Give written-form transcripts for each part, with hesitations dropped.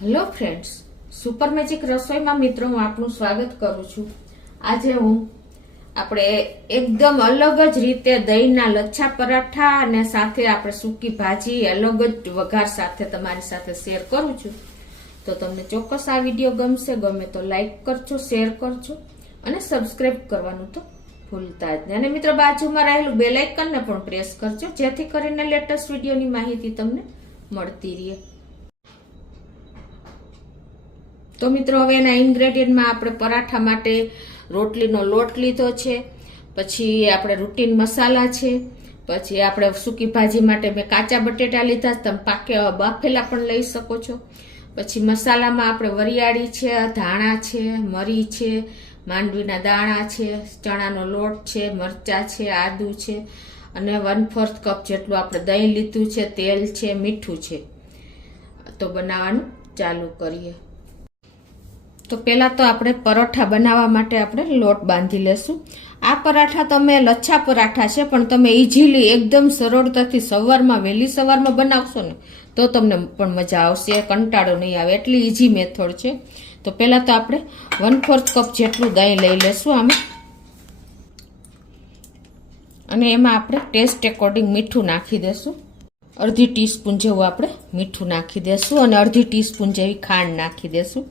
Hello friends, super magic રસોઈમાં મિત્રો હું આપનું સ્વાગત કરું છું. આજે હું આપણે એકદમ અલગ જ રીતે દહીંના લચ્છા પરાઠા અને સાથે આપણે સૂકી ભાજી અલગ જ વઘાર સાથે તમારી સાથે શેર કરું છું. તો તમને ચોક્કસ આ વિડીયો ગમશે. ગમે તો લાઈક કરજો, શેર કરજો અને સબસ્ક્રાઈબ કરવાનું તો ભૂલતા જ નહીં. અને મિત્રો બાજુમાં રહેલું બેલ આઇકનને પણ પ્રેસ કરજો, જેથી કરીને લેટેસ્ટ વિડીયોની માહિતી તમને મળતી રહે. તો મિત્રો હવે એના ઇન્ગ્રેડિયન્ટમાં આપણે પરાઠા માટે રોટલીનો લોટ લીધો છે, પછી આપણે રૂટીન મસાલા છે, પછી આપણે સૂકી ભાજી માટે મેં કાચા બટેટા લીધા, તમે બાફેલા પણ લઈ શકો છો. પછી મસાલામાં આપણે વરિયાળી છે, ધાણા છે, મરી છે, માંડવીના દાણા છે, ચણાનો લોટ છે, મરચાં છે, આદુ છે અને 1/4 કપ જેટલું આપણે દહીં લીધું છે, તેલ છે, મીઠું છે. તો બનાવવાનું ચાલુ કરીએ. તો પહેલા તો આપણે પરોઠા બનાવવા માટે આપણે લોટ બાંધી લેશું. આ પરાઠા તમે લચ્છા પરાઠા છે, પણ તમે ઇઝીલી એકદમ સરળતાથી સવારમાં વહેલી સવારમાં બનાવશો ને તો તમને પણ મજા આવશે, કંટાળો નહીં આવે, એટલી ઇઝી મેથડ છે. તો પહેલા તો આપણે 1/4 કપ જેટલું દહીં લઈ લેશું આમાં, અને એમાં આપણે ટેસ્ટ એકોર્ડિંગ મીઠું નાખી દેશું. અડધી ટીસ્પૂન જેવું આપણે મીઠું નાખી દેશું અને અડધી ટીસ્પૂન જેવી ખાંડ નાખી દેશું.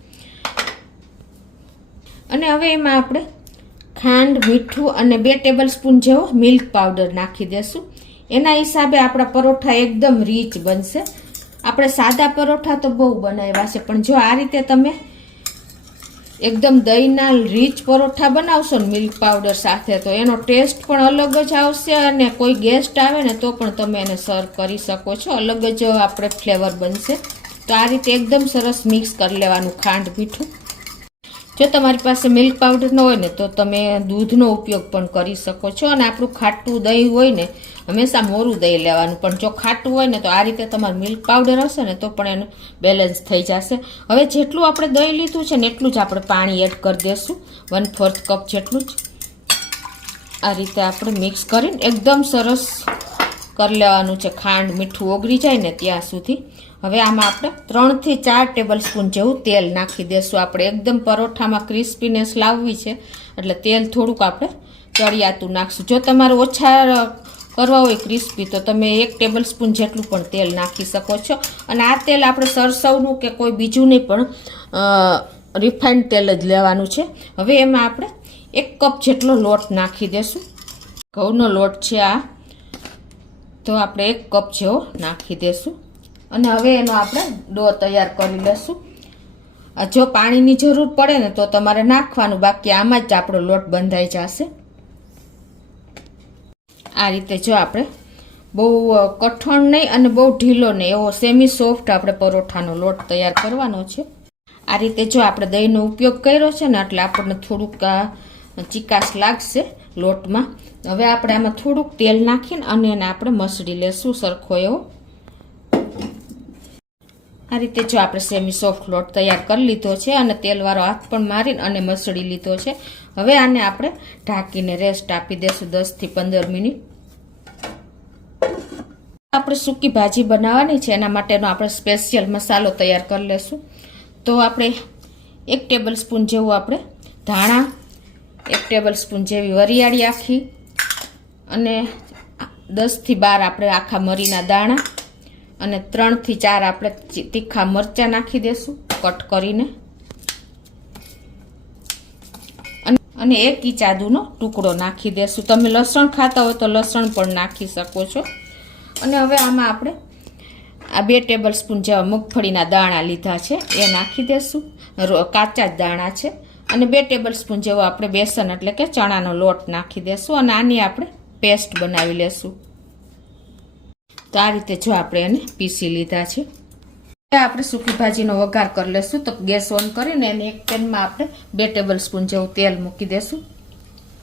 અને હવે એમાં આપણે ખાંડ, મીઠું અને 2 ટેબલ સ્પૂન જેવો મિલ્ક પાવડર નાખી દેશું. એના હિસાબે આપણા પરોઠા એકદમ રીચ બનશે. આપણે સાદા પરોઠા તો બહુ બનાવ્યા છે, પણ જો આ રીતે તમે એકદમ દહીંના રીચ પરોઠા બનાવશો ને મિલ્ક પાવડર સાથે, તો એનો ટેસ્ટ પણ અલગ જ આવશે અને કોઈ ગેસ્ટ આવે ને તો પણ તમે એને સર્વ કરી શકો છો. અલગ જ આપણે ફ્લેવર બનશે. તો આ રીતે એકદમ સરસ મિક્સ કરી લેવાનું ખાંડ, મીઠું. જો તમારી પાસે મિલ્ક પાવડર ન હોય ને તો તમે દૂધનો ઉપયોગ પણ કરી શકો છો. અને આપણું ખાટું દહીં હોય ને, હંમેશા મોરું દહીં લેવાનું, પણ જો ખાટું હોય ને તો આ રીતે તમારું મિલ્ક પાવડર હશે ને તો પણ એનું બેલેન્સ થઈ જશે. હવે જેટલું આપણે દહીં લીધું છે ને એટલું જ આપણે પાણી એડ કરી દઈશું, 1/4 કપ જેટલું જ. આ રીતે આપણે મિક્સ કરીને એકદમ સરસ કરી લેવાનું છે, ખાંડ મીઠું ઓગળી જાય ને ત્યાં સુધી. હવે આમાં આપણે 3 થી 4 ટેબલ સ્પૂન જેવું તેલ નાખી દેશું. આપણે એકદમ પરોઠામાં ક્રિસ્પીનેસ લાવવી છે એટલે તેલ થોડુંક આપણે ચડિયાતું નાખશું. જો તમારે ઓછા કરવા હોય ક્રિસ્પી તો તમે 1 ટેબલ સ્પૂન જેટલું પણ તેલ નાખી શકો છો. અને આ તેલ આપણે સરસવનું કે કોઈ બીજું નહીં, પણ રિફાઇન્ડ તેલ જ લેવાનું છે. હવે એમાં આપણે 1 કપ જેટલો લોટ નાખી દેશું. ઘઉંનો લોટ છે આ, તો આપણે 1 કપ જેવો નાખી દેશું. અને હવે એનો આપણે ડો તૈયાર કરી લેશું. જો પાણીની જરૂર પડે ને તો તમારે નાખવાનું, બાકી આમાં જ આપણો લોટ બંધાઈ જશે. આ રીતે જો આપણે બહુ કઠણ નહીં અને બહુ ઢીલો નહીં, એવો સેમી સોફ્ટ આપણે પરોઠાનો લોટ તૈયાર કરવાનો છે. આ રીતે જો આપણે દહીંનો ઉપયોગ કર્યો છે ને એટલે આપણને થોડુંક ચીકાશ લાગશે લોટમાં. હવે આપણે આમાં થોડુંક તેલ નાખીને અને એને આપણે મસળી લેશું સરખો એવો. આ રીતે જો આપણે સેમી સોફ્ટ લોટ તૈયાર કરી લીધો છે અને તેલવાળો હાથ પણ મારીને અને મસળી લીધો છે. હવે આને આપણે ઢાંકીને રેસ્ટ આપી દેશું 10 થી 15 મિનિટ. આપણે સૂકી ભાજી બનાવવાની છે, એના માટેનો આપણે સ્પેશિયલ મસાલો તૈયાર કરી લેશું. તો આપણે 1 ટેબલ સ્પૂન જેવું આપણે ધાણા, 1 ટેબલ સ્પૂન જેવી વરિયાળી આખી, અને 10 થી 12 આપણે આખા મરીના દાણા, અને 3 થી 4 આપણે તીખા મરચાં નાખી દેશું કટ કરીને, અને 1 ઇંચ આદુનો ટુકડો નાખી દેશું. તમે લસણ ખાતા હોય તો લસણ પણ નાખી શકો છો. અને હવે આમાં આપણે આ 2 ટેબલ સ્પૂન જેવા મગફળીના દાણા લીધા છે એ નાખી દેશું, કાચા જ દાણા છે. અને 2 ટેબલ સ્પૂન જેવો આપણે બેસન એટલે કે ચણાનો લોટ નાખી દેશું, અને આની આપણે પેસ્ટ બનાવી લેશું. તો આ રીતે જો આપણે એને પીસી લીધા છે. આપણે સૂકી ભાજીનો વઘાર કરી લેશું. તો ગેસ ઓન કરીને એને એક પેનમાં આપણે 2 ટેબલ સ્પૂન જેવું તેલ મૂકી દેશું.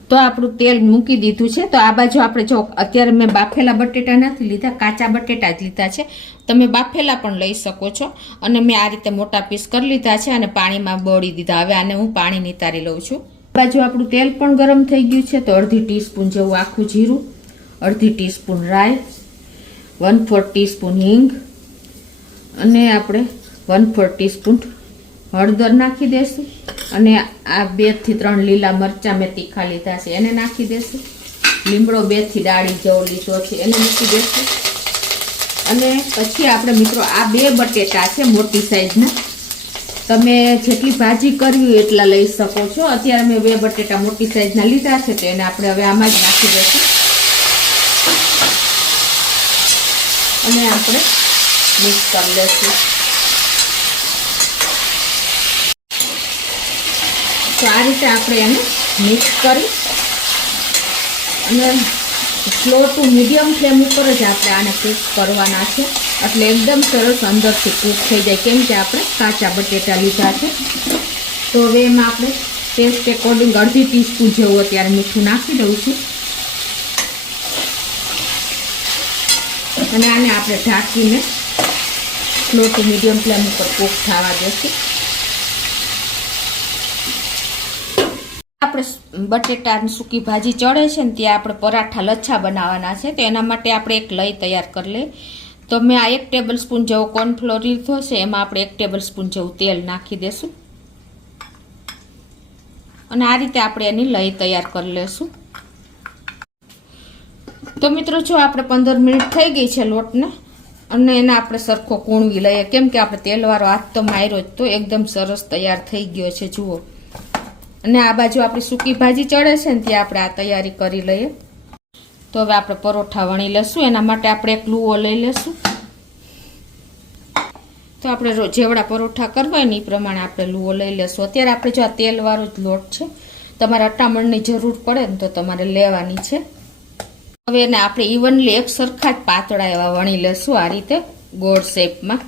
તો આપણું તેલ મૂકી દીધું છે. તો આ બાજુ આપણે જો અત્યારે મેં બાફેલા બટેટા નથી લીધા, કાચા બટેટા જ લીધા છે. તમે બાફેલા પણ લઈ શકો છો. અને મેં આ રીતે મોટા પીસ કરી લીધા છે અને પાણીમાં બોળી દીધા. હવે આને હું પાણી નિતારી લઉં છું. બાજુ આપણું તેલ પણ ગરમ થઈ ગયું છે. તો અડધી ટીસ્પૂન જેવું આખું જીરું, અડધી ટીસ્પૂન રાઈ, 1/4 ટીસ્પૂન હિંગ, અને આપણે 1/4 ટીસ્પૂન હળદર નાખી દેશું અને આ 2 થી 3 લીલા મરચાં મેં તીખા લીધા છે એને નાખી દેશું. લીમડો 2 થી ડાળી જેવો લીધો છે એને મૂકી દેશું. અને પછી આપણે મિત્રો આ 2 બટેટા છે મોટી સાઈઝના, તમે જેટલી ભાજી કરવી હોય એટલા લઈ શકો છો. અત્યારે મેં 2 બટેટા મોટી સાઈઝના લીધા છે તો એને આપણે હવે આમાં જ નાખી દઈશું અને આપણે મિક્સ કરી લઈશું. તો આ રીતે આપણે એને મિક્સ કરી અને સ્લો ટુ મીડિયમ ફ્લેમ ઉપર જ આપણે આને કૂક કરવાના છે, એટલે એકદમ સરસ અંદરથી કૂક થઈ જાય, કેમ કે આપણે કાચા બટેટા લીધા છે. તો હવે એમાં આપણે ટેસ્ટ એકોર્ડિંગ 1/2 ટીસ્પૂન જેવું અત્યારે મીઠું નાખી દઉં છું અને આને આપણે ઢાંકીને સ્લો ટુ મીડિયમ ફ્લેમ ઉપર કૂક થવા દઈશું. આપણે બટેટાની સૂકી ભાજી ચડે છે ને ત્યાં આપણે પરાઠા લચ્છા બનાવવાના છે, તો એના માટે આપણે એક લઈ તૈયાર કરી લઈએ. તો મેં આ 1 ટેબલ સ્પૂન જેવો કોર્નફ્લોર લીધો છે, એમાં આપણે 1 ટેબલ સ્પૂન જેવું તેલ નાખી દેશું અને આ રીતે આપણે એની લઈ તૈયાર કરી લેશું. તો મિત્રો જો આપણે 15 મિનિટ થઈ ગઈ છે લોટને અને એને આપણે સરખો કૂણવી લઈએ, કેમ કે આપણે તેલવાળો હાથ તો માર્યો જ, તો એકદમ સરસ તૈયાર થઈ ગયો છે જુઓ. અને આ બાજુ આપણી સૂકી ભાજી ચડે છે ને ત્યાં આપણે આ તૈયારી કરી લઈએ. તો હવે આપણે પરોઠા વણી લેશું, એના માટે આપણે એક લુઓ લઈ લેશું. તો આપણે જેવડા પરોઠા કરવા હોય ને એ પ્રમાણે આપણે લુઓ લઈ લેશું. અત્યારે આપણે જો આ તેલવાળો જ લોટ છે, તમારે અટામણની જરૂર પડે ને તો તમારે લેવાની છે. હવે એને આપણે ઇવનલી એક સરખા જ પાતળા એવા વણી લેશું આ રીતે ગોળ શેપમાં.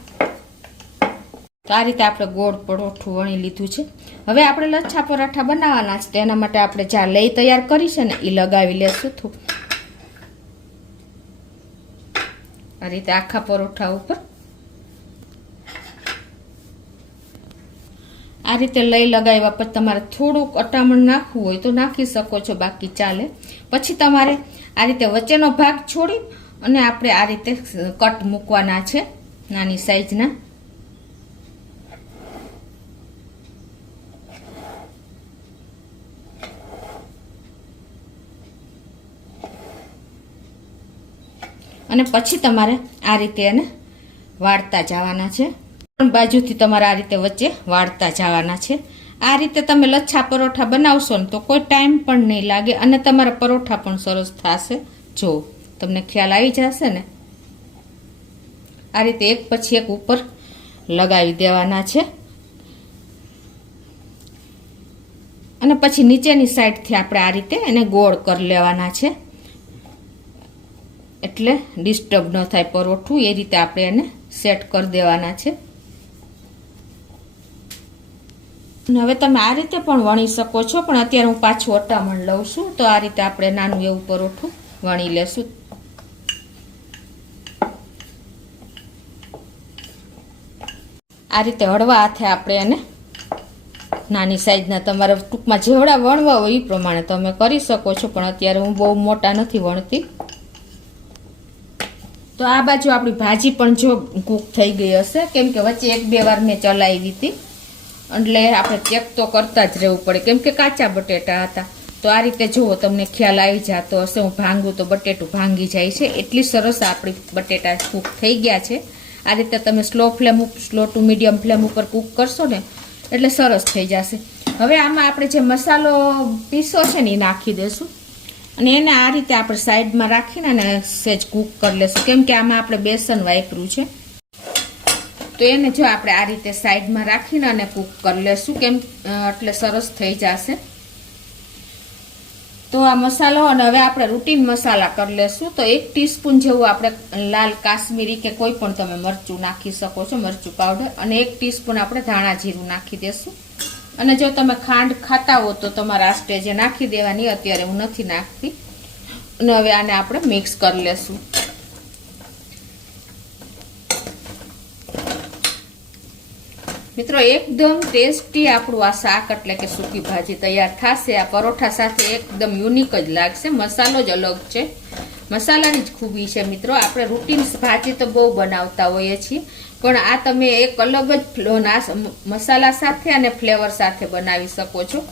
તો આ રીતે આપણે ગોળ પરોઠું વણી લીધું છે. હવે આપણે લચ્છા પરાઠા બનાવવાના છે, તેના માટે આપણે જ્યાં લઈ તૈયાર કરી છે ને એ લગાવી લેશું આ રીતે આખા પરોઠા ઉપર. આ રીતે લઈ લગાવ્યા પછી તમારે થોડુંક અટામણ નાખવું હોય તો નાખી શકો છો, બાકી ચાલે. પછી તમારે આ રીતે વચ્ચેનો ભાગ છોડી અને આપણે આ રીતે કટ મૂકવાના છે નાની સાઈઝના. અને પછી તમારે આ રીતે એને વાળતા જવાના છે, બાજુથી તમારે આ રીતે વચ્ચે વાળતા જવાના છે. આ રીતે તમે લચ્છા પરોઠા બનાવશો ને તો કોઈ ટાઈમ પણ નહીં લાગે અને તમારા પરોઠા પણ સરસ થશે. જો તમને ખ્યાલ આવી જશે ને, આ રીતે એક પછી એક ઉપર લગાવી દેવાના છે અને પછી નીચેની સાઈડથી આપણે આ રીતે એને ગોળ કરી લેવાના છે, એટલે ડિસ્ટર્બ ન થાય પરોઠું. એ રીતે આપણે એને સેટ કરી દેવાના છે. હવે તમે આ રીતે પણ વણી શકો છો, પણ અત્યારે હું પાછું અટામણ લઉં છું, તો આ રીતે આપણે નાનું એવું પરોઠું વણી લેશું. આ રીતે હળવા હાથે આપણે એને નાની સાઈઝના તમારે ટૂંકમાં જેવડા વણવા હોય એ પ્રમાણે તમે કરી શકો છો, પણ અત્યારે હું બહુ મોટા નથી વણતી. તો આ બાજુ આપણી ભાજી પણ જો કૂક થઈ ગઈ હશે, કેમ કે વચ્ચે 1-2 વાર મેં ચલાવી હતી, એટલે આપણે ચેક તો કરતા જ રહેવું પડે, કેમ કે કાચા બટેટા હતા. તો આ રીતે જુઓ તમને ખ્યાલ આવી જતો હશે, હું ભાંગું તો બટેટું ભાંગી જાય છે. એટલી સરસ આપણી બટેટા કૂક થઈ ગયા છે. આ રીતે તમે સ્લો ટુ મીડિયમ ફ્લેમ ઉપર કૂક કરશો ને એટલે સરસ થઈ જશે. હવે આમાં આપણે જે મસાલો પીસો છે ને એ નાખી દેશું અને એને આ રીતે આપણે સાઈડમાં રાખીને અને સેજ કૂક કરી લેશું, કેમ કે આમાં આપણે બેસન વાપર્યું છે. તો એને જો આપણે આ રીતે સાઈડમાં રાખીને અને કૂક કરી લેશું, કેમ એટલે સરસ થઈ જશે. તો આ મસાલો અને હવે આપણે રૂટીન મસાલા કરી લેશું. તો 1 ટીસ્પૂન જેવું આપણે લાલ કાશ્મીરી કે કોઈ પણ તમે મરચું નાખી શકો છો, મરચું પાવડર, અને 1 ટીસ્પૂન આપણે ધાણા જીરું નાખી દેશું. અને જો તમે ખાંડ ખાતા હો તો તમારા આ સ્ટેજે નાખી દેવાની, અત્યારે હું નથી નાખતી. અને હવે આને આપણે મિક્સ કરી લેશું. મિત્રો એકદમ ટેસ્ટી આપણું આ શાક એટલે કે સૂકી ભાજી તૈયાર થશે. આ પરોઠા સાથે એકદમ યુનિક જ લાગશે, મસાલો જ અલગ છે મસાલાની જ ખૂબી છે મિત્રો. આપણે રૂટીન ભાજી તો બહુ બનાવતા હોઈએ છીએ, પણ આ તમે એક અલગ જ મસાલા સાથે અને ફ્લેવર સાથે બનાવી શકો છો.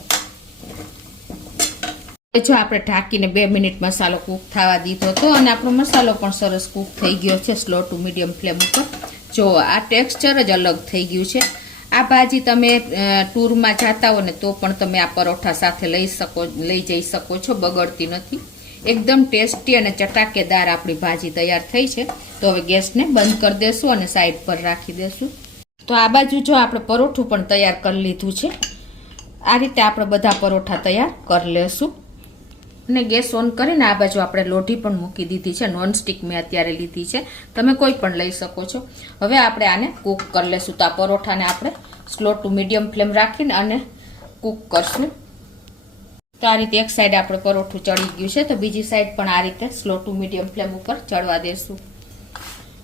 જો આપણે ઢાંકીને 2 મિનિટ મસાલો કૂક થવા દીધો હતો અને આપણો મસાલો પણ સરસ કૂક થઈ ગયો છે સ્લો ટુ મીડિયમ ફ્લેમ ઉપર. જો આ ટેક્સચર જ અલગ થઈ ગયું છે. આ ભાજી તમે ટૂરમાં જતા હો ને તો પણ તમે આ પરોઠા સાથે લઈ જઈ શકો છો, બગડતી નથી. એકદમ ટેસ્ટી અને ચટાકેદાર આપણી ભાજી તૈયાર થઈ છે. તો હવે ગેસને બંધ કરી દેશું અને સાઈડ પર રાખી દેશું. તો આ બાજુ જો આપણે પરોઠું પણ તૈયાર કરી લીધું છે. આ રીતે આપણે બધા પરોઠા તૈયાર કરી લેશું અને ગેસ ઓન કરીને આ બાજુ આપણે લોઢી પણ મૂકી દીધી છે. નોનસ્ટિક મેં અત્યારે લીધી છે, તમે કોઈ પણ લઈ શકો છો. હવે આપણે આને કૂક કરી લેશું. તો આ પરોઠાને આપણે સ્લો ટુ મીડિયમ ફ્લેમ રાખીને અને કૂક કરશું. તો આ રીતે એક સાઈડ આપણે પરોઠું ચડી ગયું છે, તો બીજી સાઈડ પણ આ રીતે સ્લો ટુ મીડિયમ ફ્લેમ ઉપર ચડવા દેશું.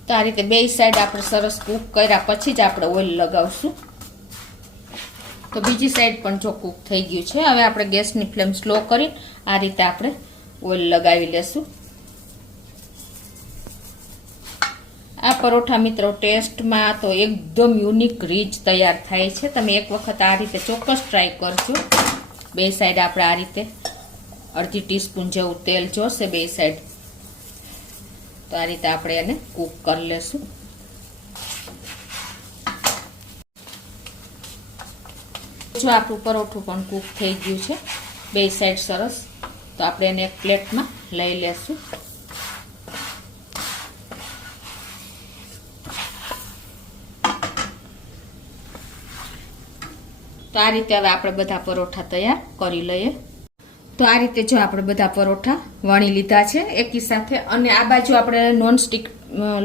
તો આ રીતે બે સાઈડ આપણે સરસ કૂક કર્યા પછી જ આપણે ઓઇલ લગાવશું. તો બીજી સાઈડ પણ જો કૂક થઈ ગયું છે. હવે આપણે ગેસની ફ્લેમ સ્લો કરી આ રીતે આપણે ઓઇલ લગાવી લેશું. આ પરોઠા મિત્રો ટેસ્ટમાં તો એકદમ યુનિક રીચ તૈયાર થાય છે. તમે એક વખત આ રીતે ચોક્કસ ટ્રાય કરજો. બે સાઈડ આપણે આ રીતે અડધી ટીસ્પૂન જેવું તેલ જોશે બે સાઈડ. તો આ રીતે આપણે એને કૂક કરી લેશું. જો આપણું પરોઠું પણ કૂક થઈ ગયું છે બે સાઈડ સરસ. તો આપણે એને એક પ્લેટમાં લઈ લેશું. તો આ રીતે હવે આપણે બધા પરોઠા તૈયાર કરી લઈએ. તો આ રીતે જો આપણે બધા પરોઠા વણી લીધા છે એકી સાથે. અને આ બાજુ આપણે નોનસ્ટિક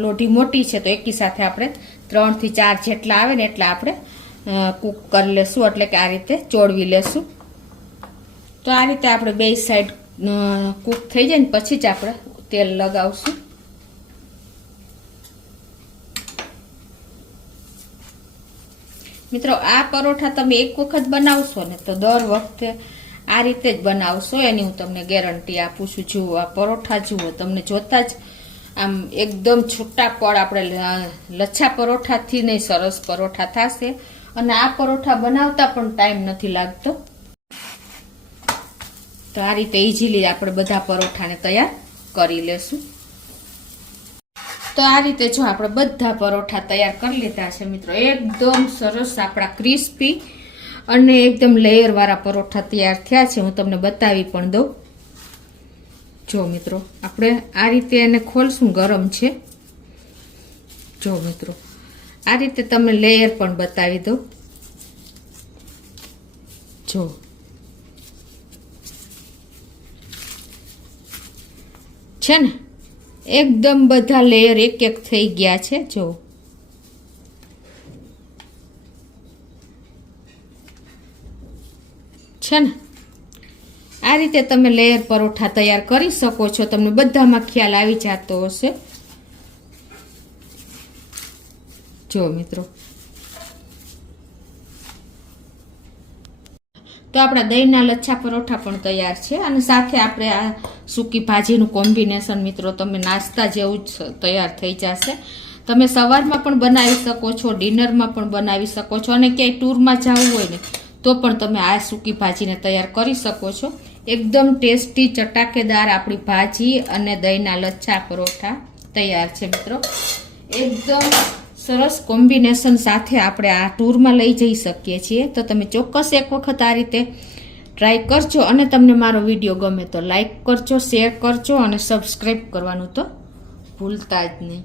લોઢી મોટી છે તો એકી સાથે આપણે 3 થી 4 જેટલા આવે ને એટલા આપણે કૂક કરી લેશું, એટલે કે આ રીતે ચોળવી લેશું. તો આ રીતે આપણે બે સાઈડ કૂક થઈ જાય ને પછી જ આપણે તેલ લગાવશું. મિત્રો આ પરોઠા તમે એક વખત બનાવશો ને તો દર વખતે આ રીતે જ બનાવશો, એની હું તમને ગેરંટી આપું છું. જુઓ આ પરોઠા જુઓ, તમને જોતા જ આમ એકદમ છૂટા પડ આપણે લચ્છા પરોઠાથી નહીં સરસ પરોઠા થશે. અને આ પરોઠા બનાવતા પણ ટાઈમ નથી લાગતો. તો આ રીતે ઇઝીલી આપણે બધા પરોઠાને તૈયાર કરી લેશું. તો આ રીતે જો આપણે બધા પરોઠા તૈયાર કરી લીધા છે મિત્રો. એકદમ સરસ આપણા ક્રિસ્પી અને એકદમ લેયર વાળા પરોઠા તૈયાર થયા છે. હું તમને બતાવી પણ દઉં. જો મિત્રો આપણે આ રીતે એને ખોલશું, ગરમ છે. જો મિત્રો આ રીતે તમે લેયર પણ બતાવી દઉં. જો છે ને એકદમ બધા લેયર એક એક થઈ ગયા છે. જો છે ને આ રીતે તમે લેયર પરોઠા તૈયાર કરી શકો છો. તમને બધામાં ખ્યાલ આવી જતો હશે. જો મિત્રો તો આપણા દહીંના લચ્છા પરોઠા પણ તૈયાર છે. અને સાથે આપણે આ સૂકી ભાજીનું કોમ્બિનેશન મિત્રો તમે નાસ્તા જેવું જ તૈયાર થઈ જશે. તમે સવારમાં પણ બનાવી શકો છો, ડિનરમાં પણ બનાવી શકો છો, અને ક્યાંય ટૂરમાં જવું હોય ને તો પણ તમે આ સૂકી ભાજીને તૈયાર કરી શકો છો. એકદમ ટેસ્ટી ચટાકેદાર આપણી ભાજી અને દહીંના લચ્છા પરોઠા તૈયાર છે મિત્રો. એકદમ સરસ કોમ્બિનેશન સાથે આપણે આ ટૂરમાં લઈ જઈ શકીએ છીએ. તો તમે ચોક્કસ એક વખત આ રીતે ટ્રાય કરજો. અને તમને મારો વિડીયો ગમે તો લાઈક કરજો, શેર કરજો અને સબસ્ક્રાઈબ કરવાનું તો ભૂલતા જ નહીં.